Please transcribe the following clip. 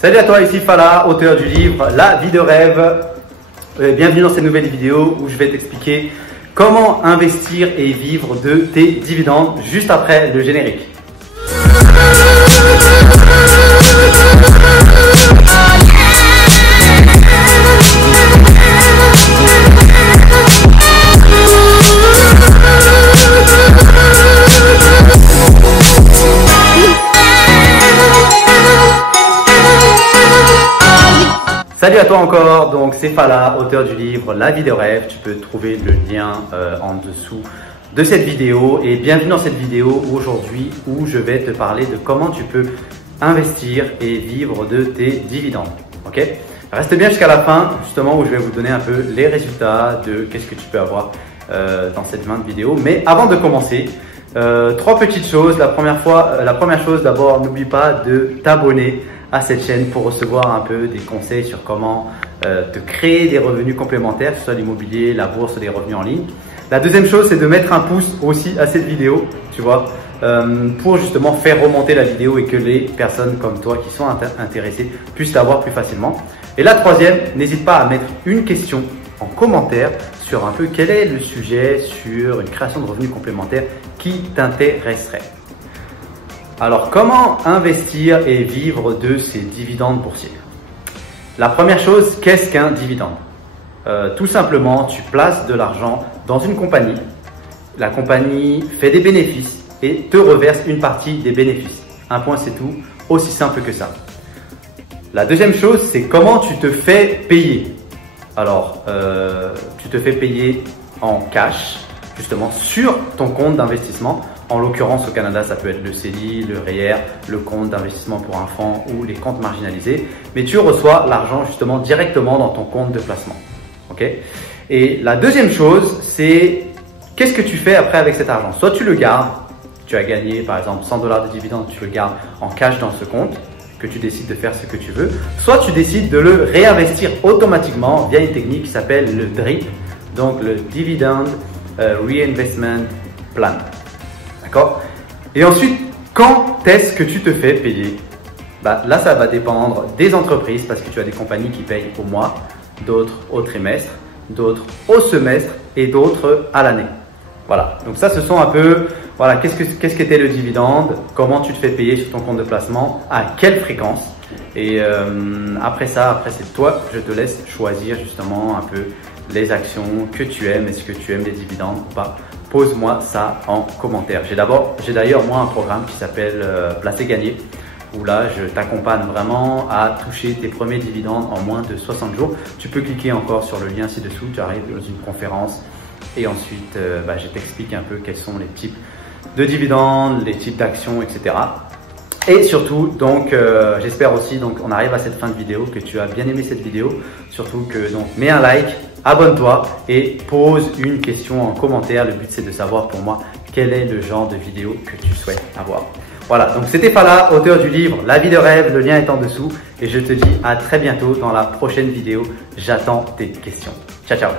Salut à toi, ici Fala, auteur du livre La vie de rêve. Bienvenue dans cette nouvelle vidéo où je vais t'expliquer comment investir et vivre de tes dividendes juste après le générique. Salut à toi encore, donc c'est Fala, auteur du livre La vie de rêve. Tu peux trouver le lien en dessous de cette vidéo et bienvenue dans cette vidéo aujourd'hui où je vais te parler de comment tu peux investir et vivre de tes dividendes. Ok? Reste bien jusqu'à la fin justement où je vais vous donner un peu les résultats de qu'est-ce que tu peux avoir dans cette vidéo. Mais avant de commencer, trois petites choses. La première chose d'abord, n'oublie pas de t'abonner à cette chaîne pour recevoir un peu des conseils sur comment te créer des revenus complémentaires, que ce soit l'immobilier, la bourse ou des revenus en ligne. La deuxième chose, c'est de mettre un pouce aussi à cette vidéo, tu vois, pour justement faire remonter la vidéo et que les personnes comme toi qui sont intéressées puissent la voir plus facilement. Et la troisième, n'hésite pas à mettre une question en commentaire sur un peu quel est le sujet sur une création de revenus complémentaires qui t'intéresserait. Alors, comment investir et vivre de ces dividendes boursiers? La première chose, qu'est-ce qu'un dividende? Tout simplement, tu places de l'argent dans une compagnie. La compagnie fait des bénéfices et te reverse une partie des bénéfices. Un point, c'est tout, aussi simple que ça. La deuxième chose, c'est comment tu te fais payer. Alors, tu te fais payer en cash, justement, sur ton compte d'investissement. En l'occurrence, au Canada, ça peut être le CELI, le REER, le compte d'investissement pour enfants ou les comptes marginalisés. Mais tu reçois l'argent justement directement dans ton compte de placement. Okay? Et la deuxième chose, c'est qu'est-ce que tu fais après avec cet argent? Soit tu le gardes, tu as gagné par exemple 100 $ de dividendes, tu le gardes en cash dans ce compte, que tu décides de faire ce que tu veux. Soit tu décides de le réinvestir automatiquement via une technique qui s'appelle le DRIP, donc le Dividend Reinvestment Plan. D'accord? Et ensuite, quand est-ce que tu te fais payer? Là, ça va dépendre des entreprises parce que tu as des compagnies qui payent au mois, d'autres au trimestre, d'autres au semestre et d'autres à l'année. Voilà. Donc ça, ce sont un peu, voilà, qu'est-ce qu'était le dividende, comment tu te fais payer sur ton compte de placement, à quelle fréquence. Et après c'est toi, je te laisse choisir justement un peu les actions que tu aimes. Est-ce que tu aimes les dividendes ou pas? Pose-moi ça en commentaire. J'ai d'ailleurs moi un programme qui s'appelle Placer Gagner, où là je t'accompagne vraiment à toucher tes premiers dividendes en moins de 60 jours. Tu peux cliquer encore sur le lien ci-dessous, tu arrives dans une conférence et ensuite je t'explique un peu quels sont les types de dividendes, les types d'actions, etc. Et surtout, donc, j'espère aussi, donc, on arrive à cette fin de vidéo, que tu as bien aimé cette vidéo. Surtout que, donc, mets un like, abonne-toi et pose une question en commentaire. Le but, c'est de savoir pour moi quel est le genre de vidéo que tu souhaites avoir. Voilà, donc c'était Fala, auteur du livre La vie de rêve. Le lien est en dessous et je te dis à très bientôt dans la prochaine vidéo. J'attends tes questions. Ciao, ciao.